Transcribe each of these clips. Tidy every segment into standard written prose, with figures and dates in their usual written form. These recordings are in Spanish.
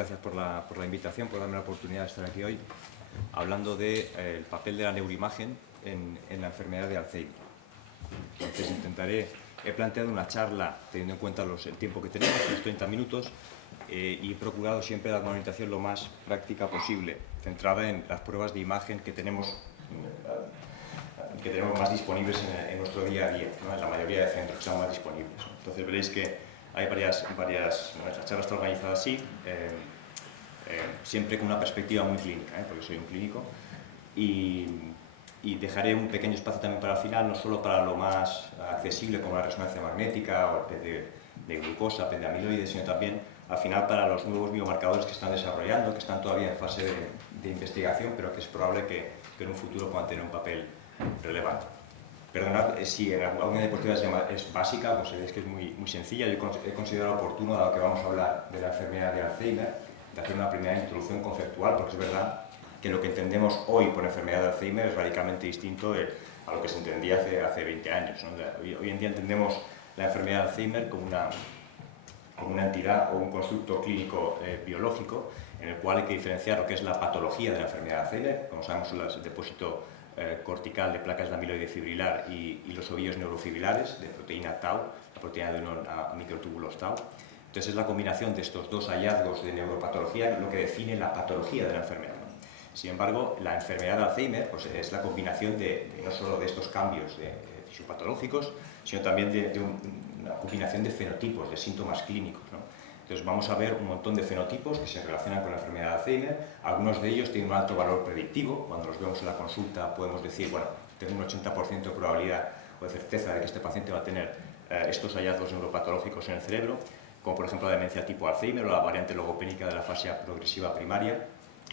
gracias por la invitación, por darme la oportunidad de estar aquí hoy, hablando del papel de la neuroimagen en la enfermedad de Alzheimer. Entonces he planteado una charla teniendo en cuenta el tiempo que tenemos, los 30 minutos, y he procurado siempre dar una orientación lo más práctica posible, centrada en las pruebas de imagen que tenemos más disponibles en nuestro día a día, ¿no? En la mayoría de centros que están más disponibles, ¿no? Entonces veréis que hay varias la charla está organizada así, siempre con una perspectiva muy clínica, porque soy un clínico, y dejaré un pequeño espacio también para el final, no solo para lo más accesible como la resonancia magnética o el PET de glucosa, PET de amiloides, sino también al final para los nuevos biomarcadores que están desarrollando, que están todavía en fase de investigación, pero que es probable que en un futuro puedan tener un papel relevante. Perdonad si alguna diapositiva es básica, pues veis que es muy sencilla. Yo he considerado oportuno, dado que vamos a hablar de la enfermedad de Alzheimer, de hacer una primera introducción conceptual, porque es verdad que lo que entendemos hoy por enfermedad de Alzheimer es radicalmente distinto a lo que se entendía hace 20 años, ¿no? Hoy en día entendemos la enfermedad de Alzheimer como una entidad o un constructo clínico biológico en el cual hay que diferenciar lo que es la patología de la enfermedad de Alzheimer, como sabemos el depósito cortical de placas de amiloide fibrilar y los ovillos neurofibrilares de proteína tau, la proteína de unión a microtúbulos tau. Entonces es la combinación de estos dos hallazgos de neuropatología lo que define la patología de la enfermedad. Sin embargo, la enfermedad de Alzheimer pues, es la combinación no solo de estos cambios fisiopatológicos, sino también de una combinación de fenotipos, de síntomas clínicos, ¿no? Entonces vamos a ver un montón de fenotipos que se relacionan con la enfermedad de Alzheimer. Algunos de ellos tienen un alto valor predictivo. Cuando los vemos en la consulta podemos decir, bueno, tengo un 80% de probabilidad o de certeza de que este paciente va a tener estos hallazgos neuropatológicos en el cerebro, como por ejemplo la demencia tipo Alzheimer o la variante logopénica de la fase progresiva primaria.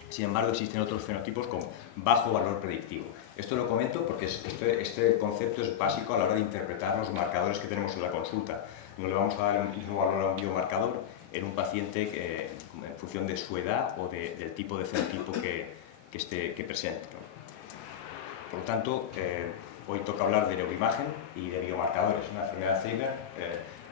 Sin embargo, existen otros fenotipos con bajo valor predictivo. Esto lo comento porque este concepto es básico a la hora de interpretar los marcadores que tenemos en la consulta. No le vamos a dar el mismo valor a un biomarcador en un paciente en función de su edad o del tipo de fenotipo que presente, ¿no? Por lo tanto, hoy toca hablar de neuroimagen y de biomarcadores. En la enfermedad de Alzheimer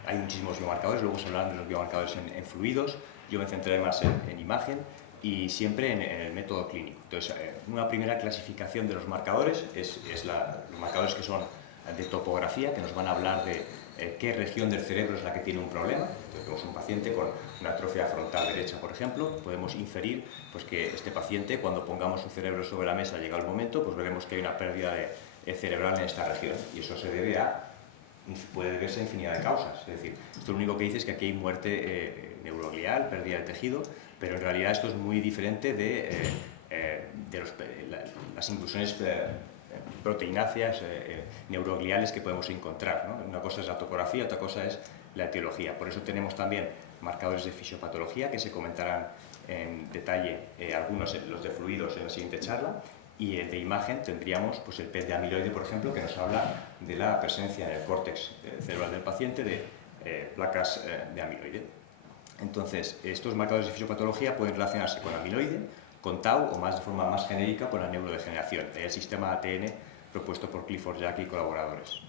hay muchísimos biomarcadores, luego se hablarán de los biomarcadores en fluidos. Yo me centraré más en imagen y siempre en el método clínico. Entonces, una primera clasificación de los marcadores es los marcadores que son de topografía, que nos van a hablar de qué región del cerebro es la que tiene un problema. Entonces, tenemos un paciente con una atrofia frontal derecha, por ejemplo, podemos inferir pues, que este paciente, cuando pongamos su cerebro sobre la mesa, llega el momento, pues veremos que hay una pérdida cerebral en esta región, y eso puede deberse a infinidad de causas. Es decir, esto lo único que dice es que aquí hay muerte neuroglial, pérdida de tejido, pero en realidad esto es muy diferente de las inclusiones proteináceas neurogliales que podemos encontrar, ¿no? Una cosa es la topografía, otra cosa es la etiología. Por eso tenemos también marcadores de fisiopatología que se comentarán en detalle, algunos los de fluidos en la siguiente charla, y el de imagen tendríamos pues, el PET de amiloide, por ejemplo, que nos habla de la presencia en el córtex cerebral del paciente de placas de amiloide. Entonces, estos marcadores de fisiopatología pueden relacionarse con amiloide, con tau o de forma más genérica con la neurodegeneración, el sistema ATN propuesto por Clifford Jack y colaboradores.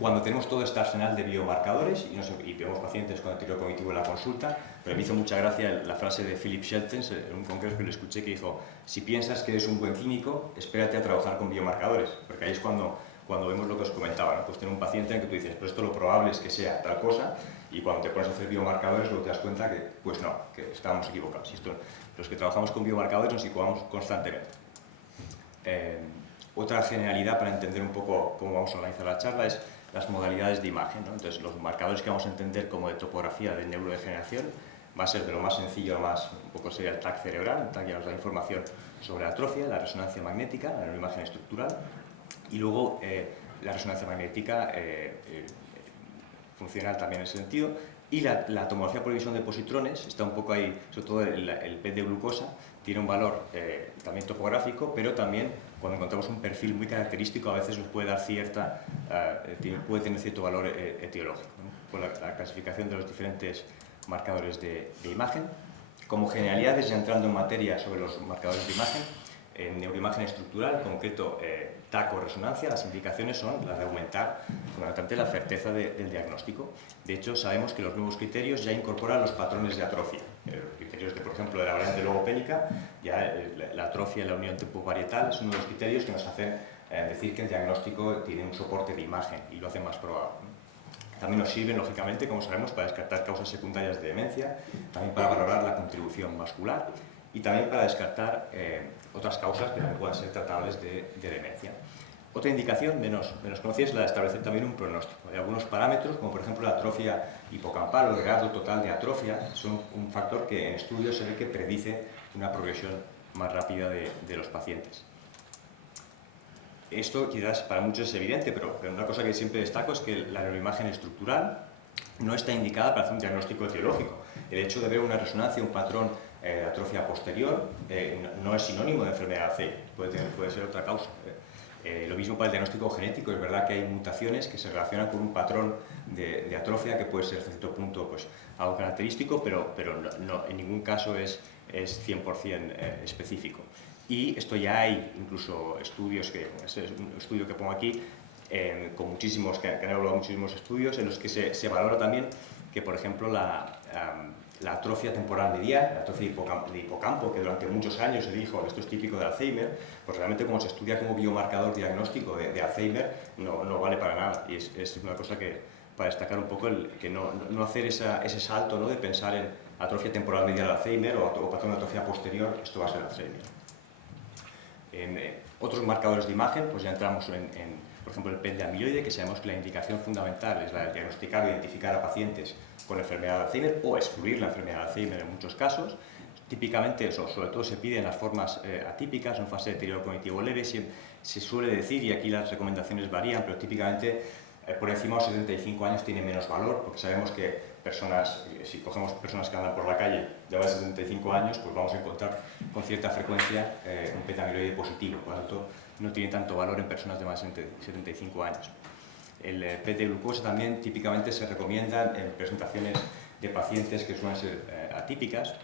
Cuando tenemos todo este arsenal de biomarcadores y vemos pacientes con deterioro cognitivo en la consulta, pero me hizo mucha gracia la frase de Philip Sheltens en un congreso que le escuché, que dijo: si piensas que eres un buen clínico, espérate a trabajar con biomarcadores, porque ahí es cuando vemos lo que os comentaba, ¿no? Pues tener un paciente en el que tú dices, pero esto lo probable es que sea tal cosa, y cuando te pones a hacer biomarcadores luego te das cuenta que, pues no, que estábamos equivocados. Y los que trabajamos con biomarcadores nos equivocamos constantemente. Otra generalidad para entender un poco cómo vamos a organizar la charla es las modalidades de imagen, ¿no? Entonces, los marcadores que vamos a entender como de topografía de neurodegeneración va a ser de lo más sencillo un poco sería el TAC cerebral. El TAC ya nos da información sobre la atrofia, la resonancia magnética, la neuroimagen estructural, y luego la resonancia magnética funcional también en ese sentido, y la tomografía por emisión de positrones está un poco ahí, sobre todo el PET de glucosa, tiene un valor también topográfico, pero también cuando encontramos un perfil muy característico a veces nos puede dar puede tener cierto valor etiológico, ¿no? Con la clasificación de los diferentes marcadores de imagen. Como generalidades, ya entrando en materia sobre los marcadores de imagen, En neuroimagen estructural, en concreto TAC o resonancia, las indicaciones son las de aumentar fundamentalmente la certeza del diagnóstico. De hecho, sabemos que los nuevos criterios ya incorporan los patrones de atrofia. Los criterios, por ejemplo, de la variante logopédica, ya la atrofia en la unión tempoparietal es uno de los criterios que nos hacen decir que el diagnóstico tiene un soporte de imagen y lo hace más probable. También nos sirven, lógicamente, como sabemos, para descartar causas secundarias de demencia, también para valorar la contribución vascular y también para descartar otras causas que también puedan ser tratables de demencia. Otra indicación menos conocida es la de establecer también un pronóstico. Hay algunos parámetros, como por ejemplo la atrofia hipocampal o el grado total de atrofia, son un factor que en estudios se ve que predice una progresión más rápida de los pacientes. Esto quizás para muchos es evidente, pero una cosa que siempre destaco es que la neuroimagen estructural no está indicada para hacer un diagnóstico etiológico. El hecho de ver una resonancia, un patrón de atrofia posterior, no es sinónimo de enfermedad de Alzheimer, puede ser otra causa. Lo mismo para el diagnóstico genético, es verdad que hay mutaciones que se relacionan con un patrón de atrofia que puede ser hasta cierto punto pues, algo característico, pero no, en ningún caso es 100% específico. Y esto ya hay incluso estudios, este es un estudio que pongo aquí, con muchísimos, que han evaluado muchísimos estudios en los que se valora también que, por ejemplo, la atrofia temporal medial, la atrofia de hipocampo, que durante muchos años se dijo, esto es típico de Alzheimer, pues realmente como se estudia como biomarcador diagnóstico de Alzheimer, no vale para nada. Y es una cosa que, para destacar un poco, que no hacer ese salto, ¿no?, de pensar en atrofia temporal medial Alzheimer o patrón de atrofia posterior, esto va a ser Alzheimer. En otros marcadores de imagen, pues ya entramos por ejemplo, el PET de amiloide, que sabemos que la indicación fundamental es la de diagnosticar o identificar a pacientes con enfermedad de Alzheimer o excluir la enfermedad de Alzheimer en muchos casos. Típicamente, sobre todo se pide en las formas atípicas, en fase de deterioro cognitivo leve. Se suele decir, y aquí las recomendaciones varían, pero típicamente por encima de los 75 años tiene menos valor, porque sabemos que si cogemos personas que andan por la calle de más de 75 años, pues vamos a encontrar con cierta frecuencia un PET amiloide positivo, por lo tanto no tiene tanto valor en personas de más de 75 años. El PET de glucosa también típicamente se recomienda en presentaciones de pacientes que suelen ser atípicas,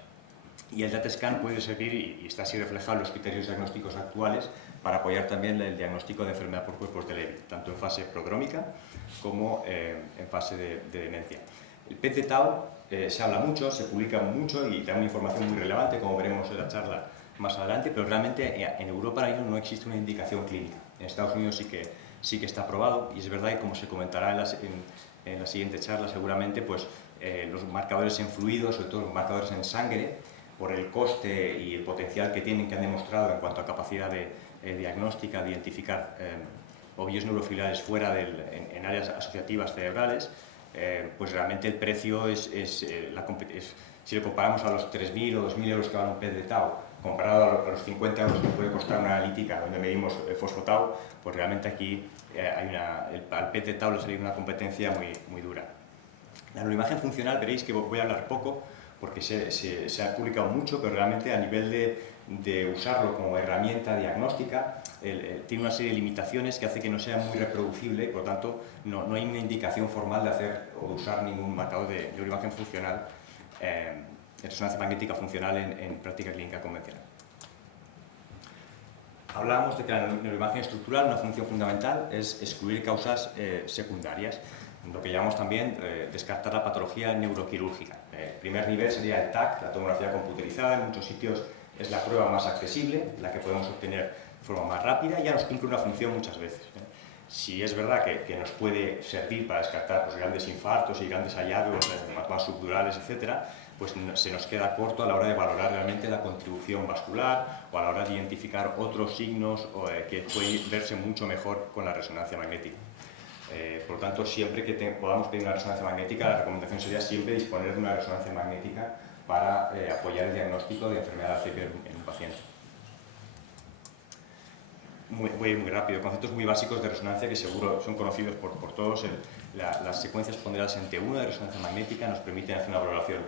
y el DAT scan puede servir, y está así reflejado en los criterios diagnósticos actuales, para apoyar también el diagnóstico de enfermedad por cuerpos de Levy, tanto en fase prodrómica como en fase de demencia. El PET de tau se habla mucho, se publica mucho y da una información muy relevante, como veremos en la charla más adelante, pero realmente en Europa ahora mismo no existe una indicación clínica. En Estados Unidos sí que está aprobado, y es verdad que, como se comentará en la siguiente charla seguramente, pues los marcadores en fluidos, sobre todo los marcadores en sangre, por el coste y el potencial que tienen, que han demostrado en cuanto a capacidad diagnóstica de identificar ovillos neurofilares fuera en áreas asociativas cerebrales, pues realmente el precio si lo comparamos a los 3.000 o 2.000 euros que vale un PET de tau, comparado a los 50 euros que puede costar una analítica donde medimos fosfotau, pues realmente aquí al PET de tau le sale una competencia muy dura. La neuroimagen funcional, veréis que voy a hablar poco, porque se ha publicado mucho, pero realmente a nivel de usarlo como herramienta diagnóstica, tiene una serie de limitaciones que hace que no sea muy reproducible, y por lo tanto no hay una indicación formal de hacer o de usar ningún marcador de neuroimagen funcional, resonancia magnética funcional en práctica clínica convencional. Hablábamos de que la neuroimagen estructural, una función fundamental, es excluir causas secundarias, lo que llamamos también descartar la patología neuroquirúrgica. El primer nivel sería el TAC, la tomografía computerizada. En muchos sitios es la prueba más accesible, la que podemos obtener de forma más rápida, y ya nos cumple una función muchas veces. Si es verdad que nos puede servir para descartar pues, grandes infartos y grandes hallazgos más subdurales, etc., pues se nos queda corto a la hora de valorar realmente la contribución vascular o a la hora de identificar otros signos que pueden verse mucho mejor con la resonancia magnética. Por lo tanto, siempre que podamos pedir una resonancia magnética, la recomendación sería siempre disponer de una resonancia magnética para apoyar el diagnóstico de enfermedad de Alzheimer en un paciente. Muy rápido, conceptos muy básicos de resonancia que seguro son conocidos por todos. Las secuencias ponderadas en T1 de resonancia magnética nos permiten hacer una valoración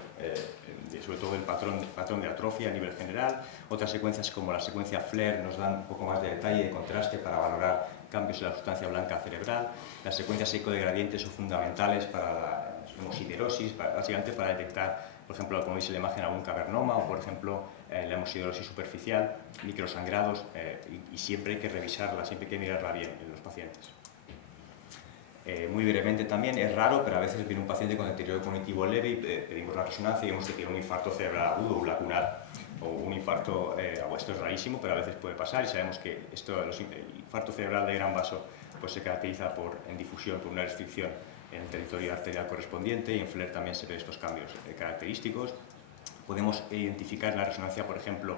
sobre todo del patrón de atrofia a nivel general. Otras secuencias como la secuencia FLAIR nos dan un poco más de detalle y de contraste para valorar cambios en la sustancia blanca cerebral. Las secuencias eco de gradientes son fundamentales para la hemosiderosis, básicamente para detectar, por ejemplo, como veis en la imagen, algún cavernoma o, por ejemplo, la hemosiderosis superficial, microsangrados, y siempre hay que revisarla, siempre hay que mirarla bien en los pacientes. Muy brevemente también, es raro, pero a veces viene un paciente con deterioro cognitivo leve y pedimos la resonancia y vemos que tiene un infarto cerebral agudo o lacunar o un infarto, esto es rarísimo, pero a veces puede pasar y sabemos que el infarto cerebral de gran vaso pues, se caracteriza en difusión por una restricción en el territorio arterial correspondiente y en FLAIR también se ven estos cambios característicos. Podemos identificar en la resonancia, por ejemplo,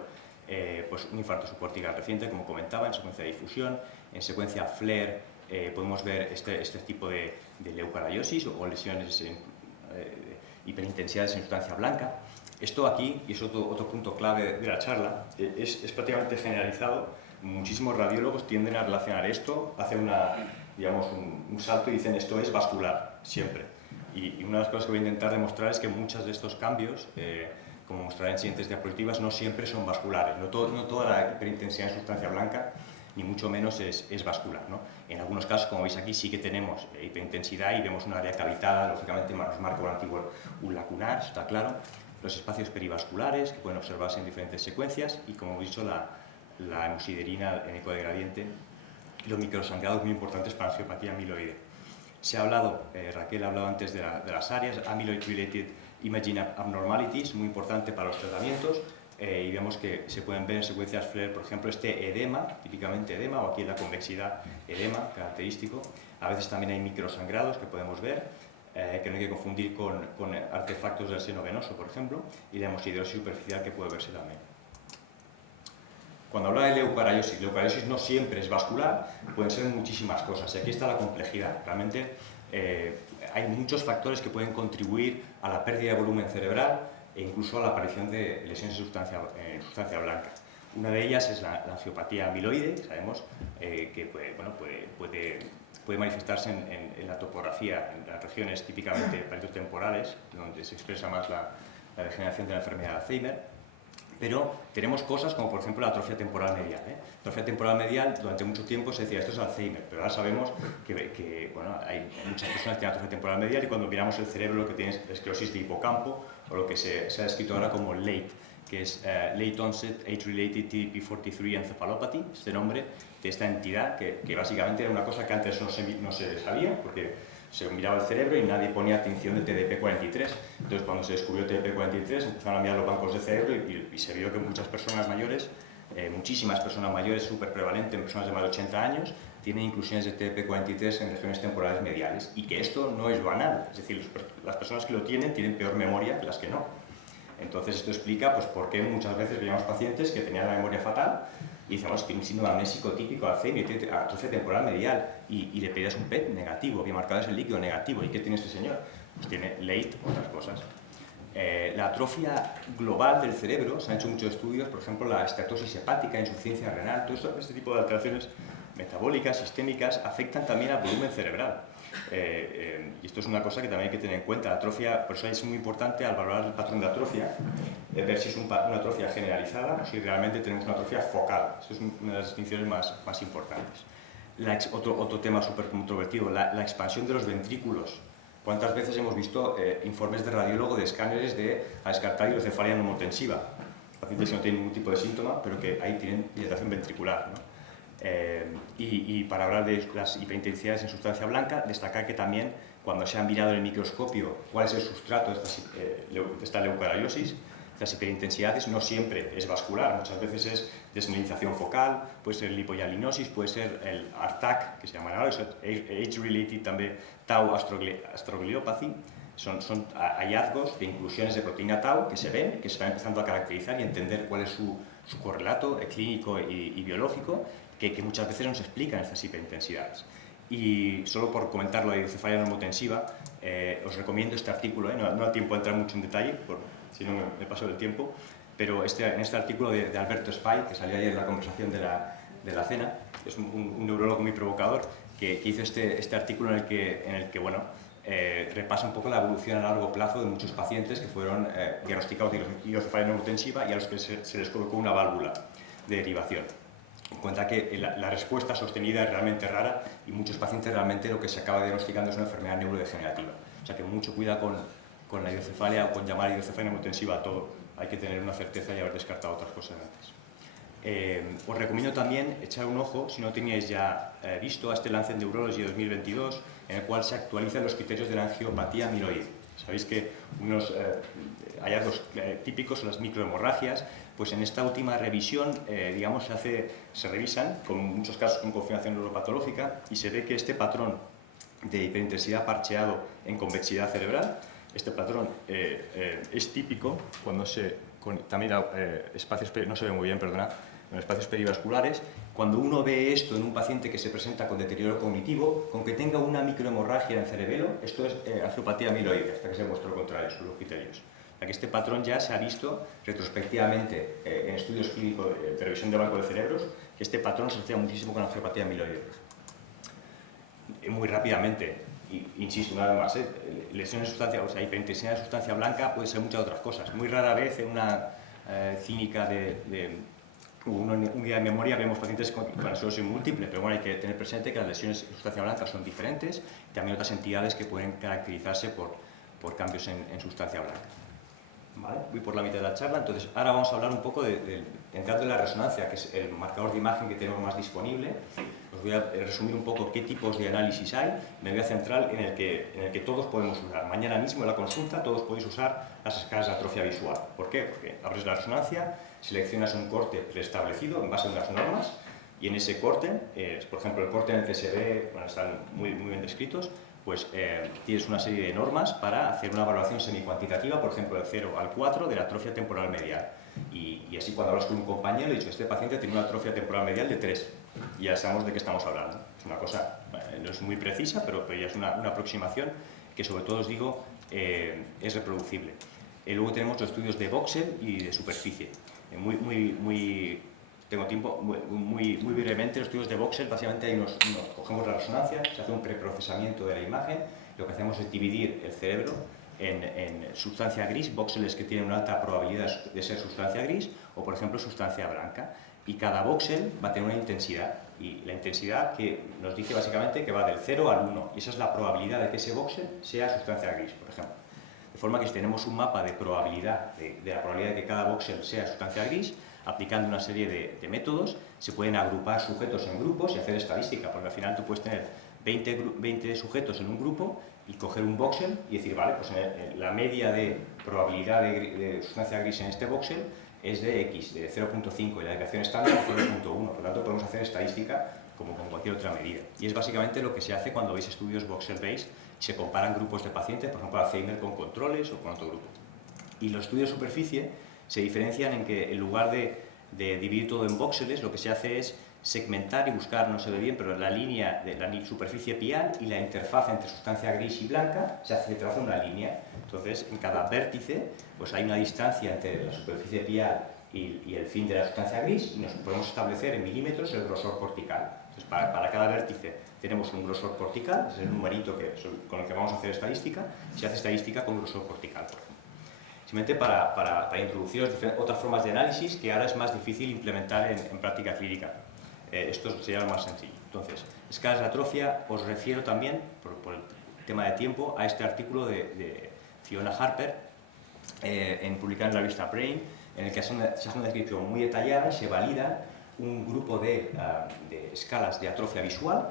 pues un infarto subcortical reciente, como comentaba, en secuencia de difusión, en secuencia FLAIR podemos ver este tipo de leucariosis o lesiones hiperintensidades en sustancia blanca. Esto aquí, y es otro punto clave de la charla, es prácticamente generalizado. Muchísimos radiólogos tienden a relacionar esto, hacen un salto y dicen esto es vascular, siempre. Y una de las cosas que voy a intentar demostrar es que muchos de estos cambios, como mostraré en siguientes diapositivas, no siempre son vasculares. No toda la hiperintensidad en sustancia blanca, ni mucho menos es vascular, ¿no? En algunos casos, como veis aquí, sí que tenemos hiperintensidad y vemos un área cavitada, lógicamente nos marca un antiguo lacunar, está claro. Los espacios perivasculares, que pueden observarse en diferentes secuencias, y como he dicho, la hemosiderina en eco de gradiente, y los microsangrados muy importantes para la angiopatía amiloide. Se ha hablado, Raquel ha hablado antes de las áreas, amyloid-related imaging abnormalities, muy importante para los tratamientos, y vemos que se pueden ver en secuencias FLAIR, por ejemplo, este edema, típicamente edema, o aquí en la convexidad edema, característico. A veces también hay microsangrados que podemos ver, que no hay que confundir con artefactos del seno venoso, por ejemplo, y la hemosiderosis superficial que puede verse también. Cuando habla de leucariosis no siempre es vascular, pueden ser muchísimas cosas, y aquí está la complejidad. Realmente hay muchos factores que pueden contribuir a la pérdida de volumen cerebral e incluso a la aparición de lesiones en sustancia blanca. Una de ellas es la angiopatía amiloide, sabemos que puede manifestarse en la topografía, en las regiones típicamente paritotemporales, donde se expresa más la degeneración de la enfermedad de Alzheimer. Pero tenemos cosas como, por ejemplo, la atrofia temporal medial. La atrofia temporal medial, durante mucho tiempo se decía esto es Alzheimer, pero ahora sabemos que hay muchas personas que tienen atrofia temporal medial y cuando miramos el cerebro lo que tiene es esclerosis de hipocampo o lo que se ha descrito ahora como LATE, que es Late Onset Age-Related TDP-43 Encephalopathy, este nombre de esta entidad que básicamente era una cosa que antes no se sabía porque se miraba el cerebro y nadie ponía atención del TDP-43. Entonces, cuando se descubrió el TDP-43, empezaron a mirar los bancos de cerebro y se vio que muchas personas mayores, muchísimas personas mayores, súper prevalente en personas de más de 80 años, tienen inclusiones de TDP-43 en regiones temporales mediales y que esto no es banal. Es decir, las personas que lo tienen peor memoria que las que no. Entonces, esto explica pues, por qué muchas veces veíamos pacientes que tenían la memoria fatal y decíamos, tiene un síndrome amnésico típico, Alzheimer, tiene atrofia temporal medial, y le pedías un PET negativo, había marcado ese líquido negativo. ¿Y qué tiene este señor? Pues tiene late, otras cosas. La atrofia global del cerebro, se han hecho muchos estudios, por ejemplo, la esteatosis hepática, insuficiencia renal, todo este tipo de alteraciones metabólicas, sistémicas, afectan también al volumen cerebral. Y esto es una cosa que también hay que tener en cuenta. La atrofia, por eso es muy importante al valorar el patrón de atrofia, ver si es una atrofia generalizada o si realmente tenemos una atrofia focal. Esto es una de las distinciones más importantes. Otro tema súper controvertido, la expansión de los ventrículos. ¿Cuántas veces hemos visto informes de radiólogo de escáneres a descartar hidrocefalia neumotensiva? Pacientes que no tienen ningún tipo de síntoma, pero que ahí tienen dilatación ventricular, ¿no? Y para hablar de las hiperintensidades en sustancia blanca, destacar que también cuando se ha mirado en el microscopio cuál es el sustrato de esta leucariosis, estas hiperintensidades, no siempre es vascular, muchas veces es desmielinización focal, puede ser lipohialinosis, puede ser el ARTAC, que se llama ahora, age-related también tau astrogliopathy. Son hallazgos de inclusiones de proteína tau que se ven, que se están empezando a caracterizar y entender cuál es su correlato clínico y biológico, que muchas veces no se explican estas hiperintensidades. Y solo por comentar lo de hidrocefalia neumotensiva, os recomiendo este artículo, no da tiempo a entrar mucho en detalle, si no me paso del tiempo, pero en este artículo de Alberto Spy, que salió ayer en la conversación de la cena, es un neurólogo muy provocador, que hizo este artículo en el que repasa un poco la evolución a largo plazo de muchos pacientes que fueron diagnosticados de hidrocefalia neumotensiva y a los que se les colocó una válvula de derivación. cuenta que la respuesta sostenida es realmente rara y muchos pacientes realmente lo que se acaba diagnosticando es una enfermedad neurodegenerativa. O sea que mucho cuidado con la hidrocefalia o con llamar hidrocefalia neurotensiva a todo. Hay que tener una certeza y haber descartado otras cosas antes. Os recomiendo también echar un ojo, si no teníais ya visto, a este Lancet Neurology 2022, en el cual se actualizan los criterios de la angiopatía amiloide. Sabéis que unos hallazgos típicos son las microhemorragias. Pues en esta última revisión, digamos, se revisan, con muchos casos con confirmación neuropatológica, y se ve que este patrón de hiperintensidad parcheado en convexidad cerebral, este patrón es típico cuando también espacios, no se ve muy bien, perdona, en espacios perivasculares. Cuando uno ve esto en un paciente que se presenta con deterioro cognitivo, con que tenga una microhemorragia en el cerebelo, esto es angiopatía amiloide, hasta que se demuestre lo contrario, son los criterios. Que este patrón ya se ha visto retrospectivamente en estudios clínicos de revisión de banco de cerebros, que este patrón se asocia muchísimo con la angiopatía amiloide. Muy rápidamente, insisto una vez más, lesiones de sustancia, o sea, hiperintensidad de sustancia blanca puede ser muchas otras cosas. Muy rara vez en una clínica de una unidad de memoria vemos pacientes con esclerosis múltiple, pero bueno, hay que tener presente que las lesiones de sustancia blanca son diferentes y también otras entidades que pueden caracterizarse por cambios en sustancia blanca. ¿Vale? Voy por la mitad de la charla, entonces ahora vamos a hablar un poco entrando en la resonancia, que es el marcador de imagen que tenemos más disponible. Os voy a resumir un poco qué tipos de análisis hay. Me voy a centrar en el que todos podemos usar. Mañana mismo en la consulta todos podéis usar las escalas de atrofia visual. ¿Por qué? Porque abres la resonancia, seleccionas un corte preestablecido en base a unas normas, y en ese corte, por ejemplo el corte en el que se ve, bueno, están muy bien descritos, pues tienes una serie de normas para hacer una valoración semicuantitativa, por ejemplo, del 0 al 4 de la atrofia temporal medial. Y así cuando hablas con un compañero, he dicho, este paciente tiene una atrofia temporal medial de 3. Y ya sabemos de qué estamos hablando. Es una cosa, no es muy precisa, pero ya es una aproximación que, sobre todo, os digo, es reproducible. Luego tenemos los estudios de voxel y de superficie. Tengo tiempo, muy brevemente, los estudios de voxel, básicamente ahí cogemos la resonancia, se hace un preprocesamiento de la imagen, lo que hacemos es dividir el cerebro en sustancia gris, voxeles que tienen una alta probabilidad de ser sustancia gris, o por ejemplo sustancia blanca, y cada voxel va a tener una intensidad, y la intensidad que nos dice básicamente que va del 0 al 1, y esa es la probabilidad de que ese voxel sea sustancia gris, por ejemplo. De forma que si tenemos un mapa de probabilidad, de la probabilidad de que cada voxel sea sustancia gris, aplicando una serie de métodos, se pueden agrupar sujetos en grupos y hacer estadística, porque al final tú puedes tener 20 sujetos en un grupo y coger un voxel y decir, vale, pues la media de probabilidad de sustancia gris en este voxel es de X, de 0.5, y la desviación estándar de 0.1, por lo tanto podemos hacer estadística como con cualquier otra medida. Y es básicamente lo que se hace cuando veis estudios voxel-based y se comparan grupos de pacientes, por ejemplo Alzheimer con controles o con otro grupo. Y los estudios de superficie se diferencian en que en lugar de dividir todo en voxeles, lo que se hace es segmentar y buscar, no se ve bien, pero la línea de la superficie pial y la interfaz entre sustancia gris y blanca se traza una línea. Entonces, en cada vértice pues hay una distancia entre la superficie pial y el fin de la sustancia gris, y nos podemos establecer en milímetros el grosor cortical. Entonces, para cada vértice tenemos un grosor cortical, es el numerito con el que vamos a hacer estadística, se hace estadística con grosor cortical, por ejemplo. Simplemente para introducir otras formas de análisis que ahora es más difícil implementar en práctica clínica. Esto sería lo más sencillo. Entonces, escalas de atrofia, os refiero también, por el tema de tiempo, a este artículo de Fiona Harper, publicado en la revista Brain, en el que se hace una descripción muy detallada y se valida un grupo de escalas de atrofia visual.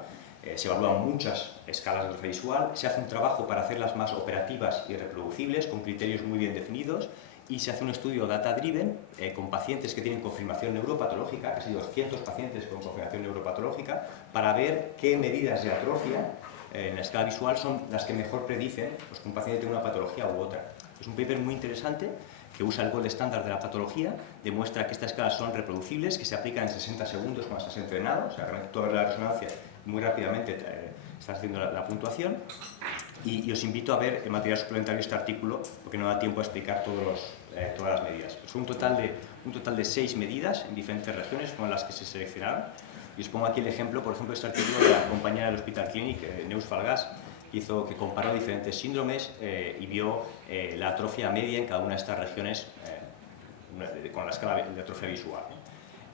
Se evalúan muchas escalas de atrofia visual, se hace un trabajo para hacerlas más operativas y reproducibles, con criterios muy bien definidos, y se hace un estudio data-driven con pacientes que tienen confirmación neuropatológica, casi 200 pacientes con confirmación neuropatológica, para ver qué medidas de atrofia en la escala visual son las que mejor predicen pues, que un paciente tenga una patología u otra. Es un paper muy interesante que usa el gold estándar de la patología, demuestra que estas escalas son reproducibles, que se aplican en 60 segundos cuando estás entrenado, o sea, realmente tú abres la resonancia muy rápidamente estás haciendo la puntuación, y os invito a ver el material suplementario de este artículo, porque no da tiempo a explicar todas las medidas. Es un total de 6 medidas en diferentes regiones, con las que se seleccionaron, y os pongo aquí el ejemplo, por ejemplo, este artículo de la compañera del Hospital Clinic, Neus Falgas, que comparó diferentes síndromes y vio la atrofia media en cada una de estas regiones con la escala de atrofia visual.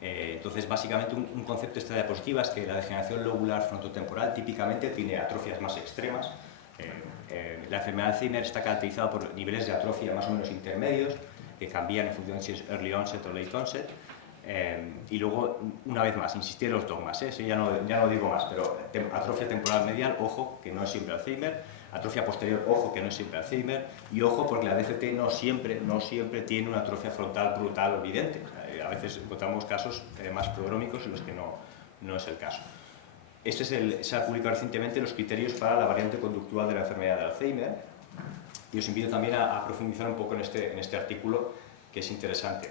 Entonces, básicamente, un concepto de esta diapositiva es que la degeneración lobular frontotemporal típicamente tiene atrofias más extremas. La enfermedad de Alzheimer está caracterizada por niveles de atrofia más o menos intermedios, que cambian en función de si es early onset o late onset. Y luego, una vez más, insistir en los dogmas, eso ya no digo más, pero atrofia temporal medial, ojo, que no es siempre Alzheimer, atrofia posterior, ojo, que no es siempre Alzheimer, y ojo, porque la DFT no siempre tiene una atrofia frontal brutal o evidente. A veces encontramos casos más prodrómicos en los que no es el caso. Se ha publicado recientemente los criterios para la variante conductual de la enfermedad de Alzheimer, y os invito también a profundizar un poco en este artículo, que es interesante.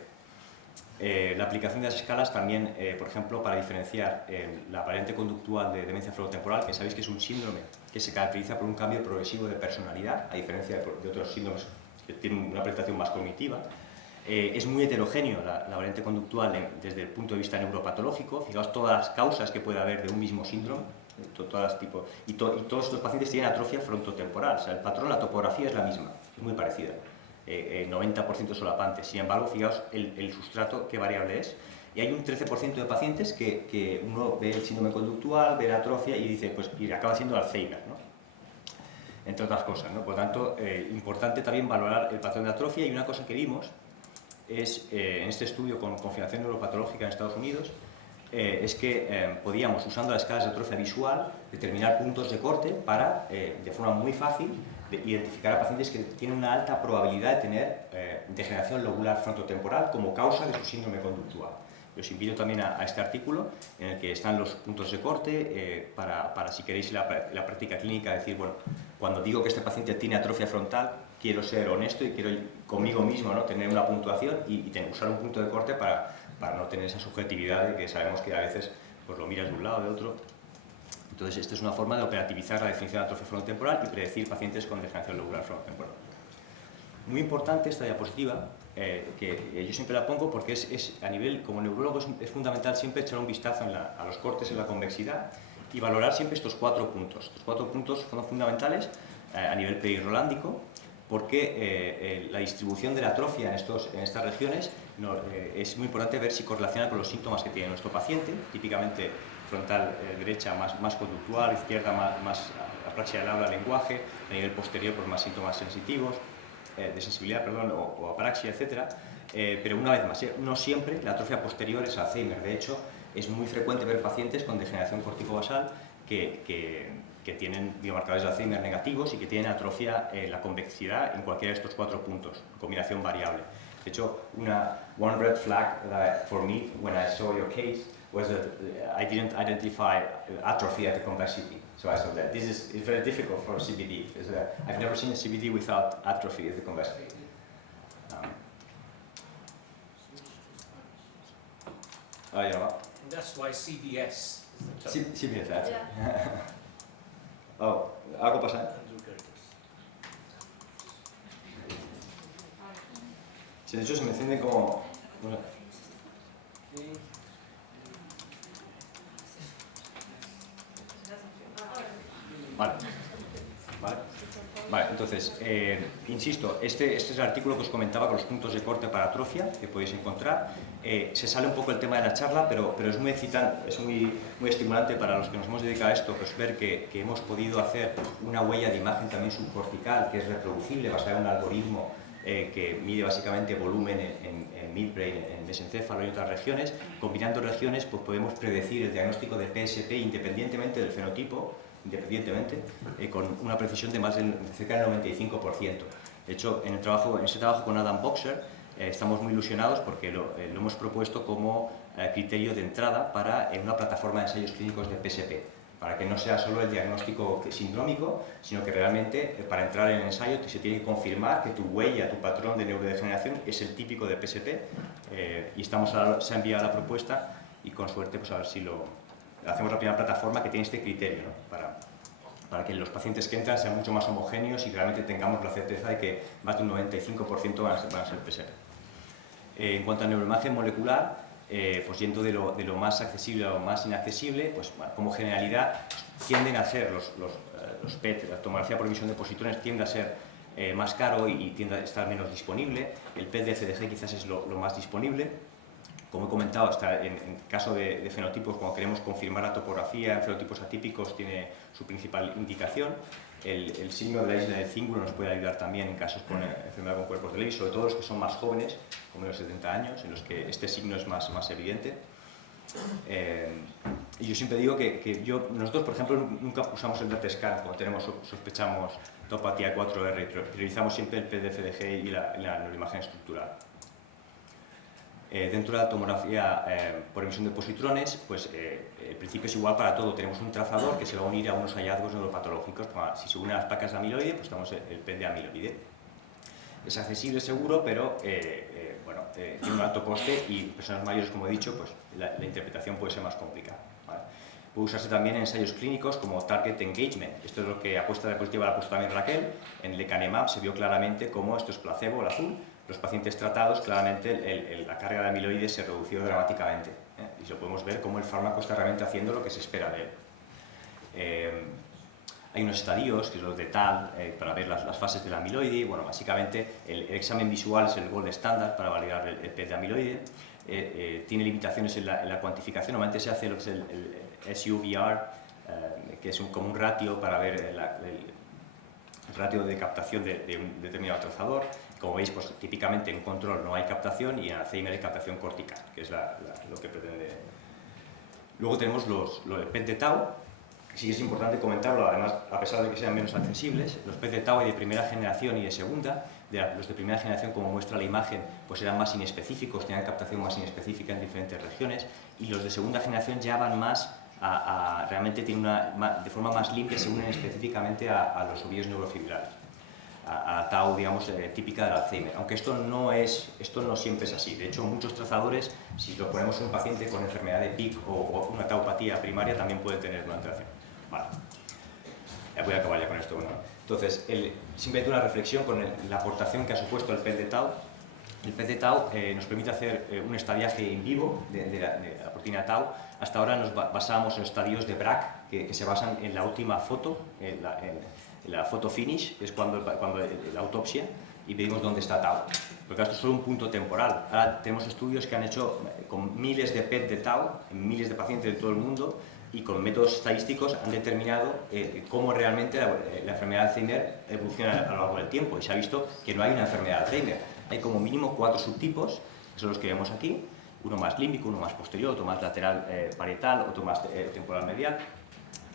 La aplicación de las escalas también, por ejemplo, para diferenciar la variante conductual de demencia frontotemporal, que sabéis que es un síndrome que se caracteriza por un cambio progresivo de personalidad, a diferencia de otros síndromes que tienen una presentación más cognitiva. Es muy heterogéneo la variante conductual desde el punto de vista neuropatológico. Fijaos todas las causas que puede haber de un mismo síndrome, y todos estos pacientes tienen atrofia frontotemporal. O sea, el patrón, la topografía es la misma, es muy parecida. 90% solapante. Sin embargo, fijaos el sustrato, qué variable es. Y hay un 13% de pacientes que uno ve el síndrome conductual, ve la atrofia y dice, pues, y acaba siendo Alzheimer, ¿no? Entre otras cosas, ¿no? Por lo tanto, importante también valorar el patrón de atrofia. Y una cosa que vimos es, en este estudio con confirmación neuropatológica en Estados Unidos, es que podíamos, usando las escalas de atrofia visual, determinar puntos de corte para, de forma muy fácil, identificar a pacientes que tienen una alta probabilidad de tener degeneración lobular frontotemporal como causa de su síndrome conductual. Os invito también a este artículo en el que están los puntos de corte para si queréis la práctica clínica, decir, bueno, cuando digo que este paciente tiene atrofia frontal, quiero ser honesto y quiero conmigo mismo, ¿no?, tener una puntuación y usar un punto de corte para no tener esa subjetividad de que sabemos que a veces pues, lo miras de un lado o de otro. Entonces, esta es una forma de operativizar la definición de atrofia frontotemporal y predecir pacientes con degeneración lobular frontotemporal. Muy importante esta diapositiva, que yo siempre la pongo porque a nivel, como neurólogo, es fundamental siempre echar un vistazo a los cortes en la convexidad y valorar siempre estos 4 puntos. Estos 4 puntos son fundamentales a nivel perirrolándico, porque la distribución de la atrofia en estas regiones es muy importante ver si correlaciona con los síntomas que tiene nuestro paciente, típicamente frontal derecha más conductual, izquierda más apraxia del habla, lenguaje, a nivel posterior pues más síntomas sensitivos, de sensibilidad, perdón, o apraxia, etc. Pero una vez más, no siempre la atrofia posterior es Alzheimer. De hecho, es muy frecuente ver pacientes con degeneración corticobasal que tienen biomarcadores de Alzheimer negativos y que tienen atrofia en la convexidad en cualquiera de estos 4 puntos, combinación variable. De hecho, one red flag for me when I saw your case was that I didn't identify atrophy at the convexity. So I thought that this is very difficult for CBD. I've never seen a CBD without atrophy at the convexity. That's why CBS is the term. CBS, that's it. Yeah. Oh, ¿algo pasa? Sí, de hecho se me enciende como... No sé. Vale, entonces, insisto, este es el artículo que os comentaba con los puntos de corte para atrofia que podéis encontrar. Se sale un poco el tema de la charla, pero es muy excitante, es muy estimulante para los que nos hemos dedicado a esto, pues ver que hemos podido hacer una huella de imagen también subcortical, que es reproducible, basada en un algoritmo que mide básicamente volumen en midbrain, en mesencéfalo y otras regiones. Combinando regiones, pues podemos predecir el diagnóstico de PSP independientemente del fenotipo, con una precisión de cerca del 95%. De hecho, en este trabajo con Adam Boxer estamos muy ilusionados porque lo hemos propuesto como criterio de entrada para una plataforma de ensayos clínicos de PSP, para que no sea solo el diagnóstico sindrómico, sino que realmente para entrar en el ensayo se tiene que confirmar que tu huella, tu patrón de neurodegeneración es el típico de PSP, y se ha enviado la propuesta y con suerte pues a ver si hacemos la primera plataforma que tiene este criterio, ¿no? Para que los pacientes que entran sean mucho más homogéneos y realmente tengamos la certeza de que más de un 95% van a ser PSP. En cuanto a neuroimagen molecular, pues yendo de lo más accesible a lo más inaccesible, pues bueno, como generalidad tienden a ser los PET, la tomografía por emisión de positrones tiende a ser más caro y tiende a estar menos disponible. El PET de CDG quizás es lo más disponible. Como he comentado, hasta en caso de fenotipos, cuando queremos confirmar la topografía, en fenotipos atípicos tiene su principal indicación. El signo de la isla del cíngulo nos puede ayudar también en casos con enfermedad con cuerpos de Levy, sobre todo los que son más jóvenes, como los 70 años, en los que este signo es más evidente. Y yo siempre digo que nosotros, por ejemplo, nunca usamos el DAT-scan cuando sospechamos topopatía 4R, priorizamos siempre el PDFDG y la neuroimagen estructural. Dentro de la tomografía por emisión de positrones, pues el principio es igual para todo. Tenemos un trazador que se va a unir a unos hallazgos neuropatológicos. Si se une a las placas de amiloide, pues tenemos el PET de amiloide. Es accesible, seguro, pero bueno, tiene un alto coste y en personas mayores, como he dicho, pues la interpretación puede ser más complicada, ¿vale? Puede usarse también en ensayos clínicos como Target Engagement. Esto es lo que apuesta de diapositiva la ha puesto también Raquel. En el lecanemab se vio claramente cómo esto es placebo, el azul. Los pacientes tratados, claramente la carga de amiloides se redució dramáticamente. Y lo podemos ver cómo el fármaco está realmente haciendo lo que se espera de él. Hay unos estadios, que son los de TAL, para ver las fases del amiloide. Bueno, básicamente el examen visual es el gold estándar para validar el PET de amiloide. Tiene limitaciones en la cuantificación. Normalmente se hace lo que es el SUVR, que es como un ratio para ver el ratio de captación de un determinado trazador. Como veis, pues típicamente en control no hay captación y en Alzheimer hay captación cortical, que es lo que pretende. Luego tenemos el PET de Tau. Sí que es importante comentarlo, además, a pesar de que sean menos accesibles, los PET de Tau hay de primera generación y de segunda. Los de primera generación, como muestra la imagen, pues eran más inespecíficos, tenían captación más inespecífica en diferentes regiones, y los de segunda generación ya van más realmente tienen de forma más limpia, se unen específicamente a los ovillos neurofibrilares, a Tau, digamos, típica del Alzheimer. Aunque esto no siempre es así. De hecho, muchos trazadores, si lo ponemos en un paciente con enfermedad de PIC o una taupatía primaria, también puede tener una alteración. Vale. Ya voy a acabar ya con esto. Bueno. Entonces, simplemente una reflexión con la aportación que ha supuesto el PET de Tau. El PET de Tau nos permite hacer un estadiaje in vivo de la proteína Tau. Hasta ahora nos basábamos en estadios de BRAC, que se basan en la última foto, en la foto finish, que es cuando la autopsia, y pedimos dónde está Tau. Porque esto es solo un punto temporal. Ahora tenemos estudios que han hecho con miles de PET de Tau, en miles de pacientes de todo el mundo, y con métodos estadísticos han determinado cómo realmente la enfermedad de Alzheimer evoluciona a lo largo del tiempo. Y se ha visto que no hay una enfermedad de Alzheimer. Hay como mínimo 4 subtipos, que son los que vemos aquí. Uno más límbico, uno más posterior, otro más lateral parietal, otro más temporal medial.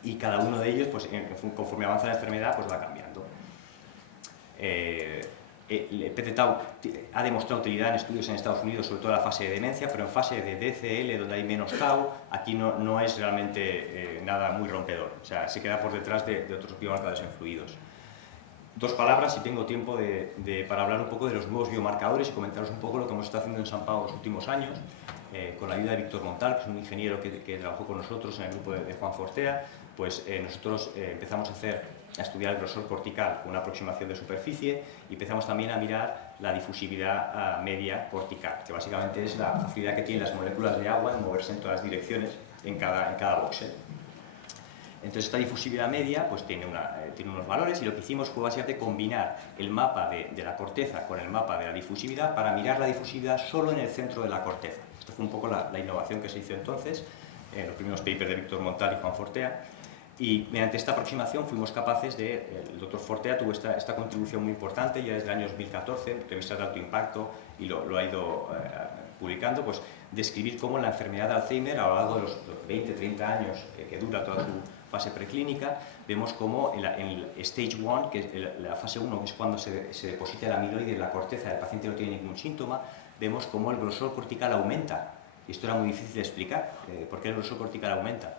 Y cada uno de ellos, pues, conforme avanza la enfermedad, pues va cambiando. El PET de Tau ha demostrado utilidad en estudios en Estados Unidos, sobre todo en la fase de demencia, pero en fase de DCL, donde hay menos Tau, aquí no es realmente nada muy rompedor. O sea, se queda por detrás de otros biomarcadores en fluidos. Dos palabras, si tengo tiempo, para hablar un poco de los nuevos biomarcadores y comentaros un poco lo que hemos estado haciendo en San Pau los últimos años, con la ayuda de Víctor Montal, que es un ingeniero que trabajó con nosotros en el grupo de Juan Fortea. Pues nosotros empezamos a estudiar el grosor cortical con una aproximación de superficie y empezamos también a mirar la difusividad media cortical, que básicamente es la facilidad que tienen las moléculas de agua en moverse en todas las direcciones en cada voxel. Entonces esta difusividad media pues tiene unos valores y lo que hicimos fue básicamente combinar el mapa de la corteza con el mapa de la difusividad para mirar la difusividad solo en el centro de la corteza. Esto fue un poco la innovación que se hizo entonces, en los primeros papers de Víctor Montal y Juan Fortea. Y mediante esta aproximación fuimos capaces el doctor Fortea tuvo esta contribución muy importante ya desde el año 2014, revistas de alto impacto, y lo ha ido publicando, pues describir cómo la enfermedad de Alzheimer a lo largo de los 20-30 años que dura toda su fase preclínica, vemos cómo en el Stage 1, que es la fase 1, que es cuando se deposita el amiloide en la corteza, el paciente no tiene ningún síntoma, vemos cómo el grosor cortical aumenta. Y esto era muy difícil de explicar, ¿por qué el grosor cortical aumenta?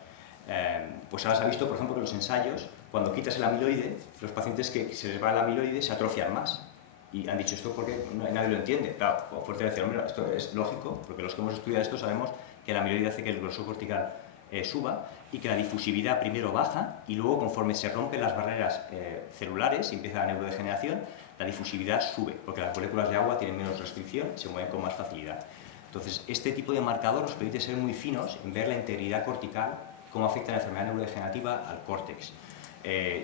Pues ahora se ha visto, por ejemplo, en los ensayos, cuando quitas el amiloide, los pacientes que se les va el amiloide se atrofian más. Y han dicho esto porque nadie lo entiende. Claro, por fuerte de decir, hombre, esto es lógico, porque los que hemos estudiado esto sabemos que el amiloide hace que el grosor cortical suba y que la difusividad primero baja y luego, conforme se rompen las barreras celulares y empieza la neurodegeneración, la difusividad sube, porque las moléculas de agua tienen menos restricción y se mueven con más facilidad. Entonces, este tipo de marcador nos permite ser muy finos en ver la integridad cortical, cómo afecta la enfermedad neurodegenerativa al córtex.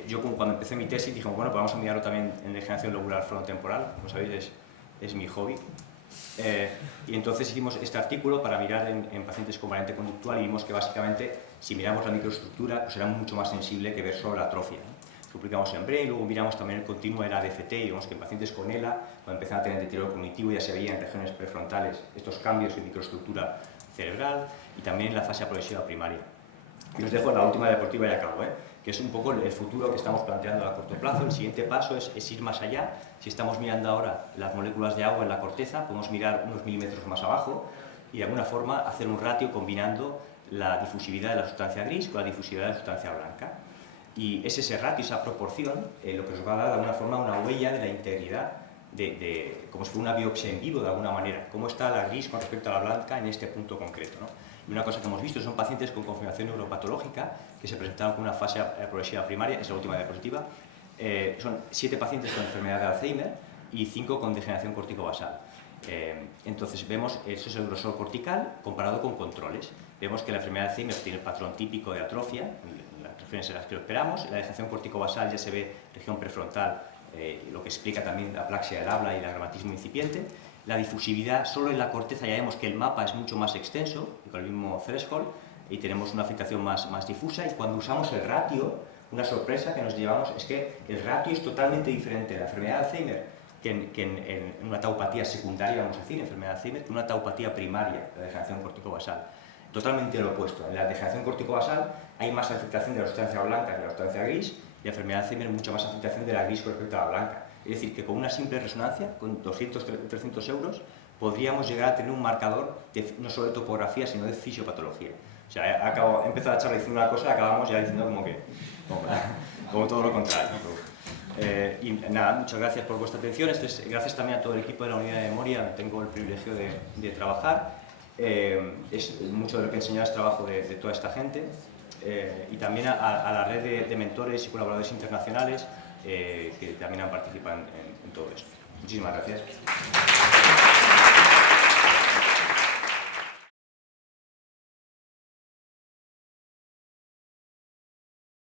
Yo cuando empecé mi tesis dije, bueno, pues vamos a mirarlo también en degeneración lobular frontotemporal, como sabéis es mi hobby. Y entonces hicimos este artículo para mirar en pacientes con variante conductual y vimos que básicamente si miramos la microestructura pues era mucho más sensible que ver solo la atrofia, ¿no? Lo publicamos en Brain, luego miramos también el continuo de la DFT y vemos que en pacientes con ELA, cuando empezaban a tener deterioro cognitivo, ya se veía en regiones prefrontales estos cambios en microestructura cerebral y también en la fase progresiva primaria. Y os dejo la última diapositiva y acabo, que es un poco el futuro que estamos planteando a corto plazo. El siguiente paso es ir más allá. Si estamos mirando ahora las moléculas de agua en la corteza, podemos mirar unos milímetros más abajo y de alguna forma hacer un ratio combinando la difusividad de la sustancia gris con la difusividad de la sustancia blanca. Y es ese ratio, esa proporción, lo que nos va a dar de alguna forma una huella de la integridad, como si fuera una biopsia en vivo de alguna manera, cómo está la gris con respecto a la blanca en este punto concreto, ¿no? Y una cosa que hemos visto son pacientes con confirmación neuropatológica que se presentaron con una fase progresiva primaria, es la última diapositiva. Son 7 pacientes con enfermedad de Alzheimer y 5 con degeneración corticobasal. Entonces vemos, eso es el grosor cortical comparado con controles. Vemos que la enfermedad de Alzheimer tiene el patrón típico de atrofia, las regiones en las que lo esperamos. La degeneración corticobasal ya se ve región prefrontal, lo que explica también la aplaxia del habla y el gramatismo incipiente. La difusividad, solo en la corteza ya vemos que el mapa es mucho más extenso, con el mismo threshold, y tenemos una afectación más difusa. Y cuando usamos el ratio, una sorpresa que nos llevamos es que el ratio es totalmente diferente en la enfermedad de Alzheimer que en una taupatía secundaria, vamos a decir, enfermedad de Alzheimer, que una taupatía primaria, la degeneración corticobasal. Totalmente lo opuesto. En la degeneración corticobasal hay más afectación de la sustancia blanca que de la sustancia gris, y en la enfermedad de Alzheimer mucha más afectación de la gris con respecto a la blanca. Es decir, que con una simple resonancia, con 200-300 euros, podríamos llegar a tener un marcador no solo de topografía, sino de fisiopatología. O sea, he empezado la charla diciendo una cosa y acabamos ya diciendo como todo lo contrario, ¿no? Y nada, muchas gracias por vuestra atención. Gracias también a todo el equipo de la unidad de memoria, donde tengo el privilegio de trabajar. Mucho de lo que he enseñado es trabajo de toda esta gente. Y también a la red de mentores y colaboradores internacionales que también han participado en todo esto. Muchísimas gracias.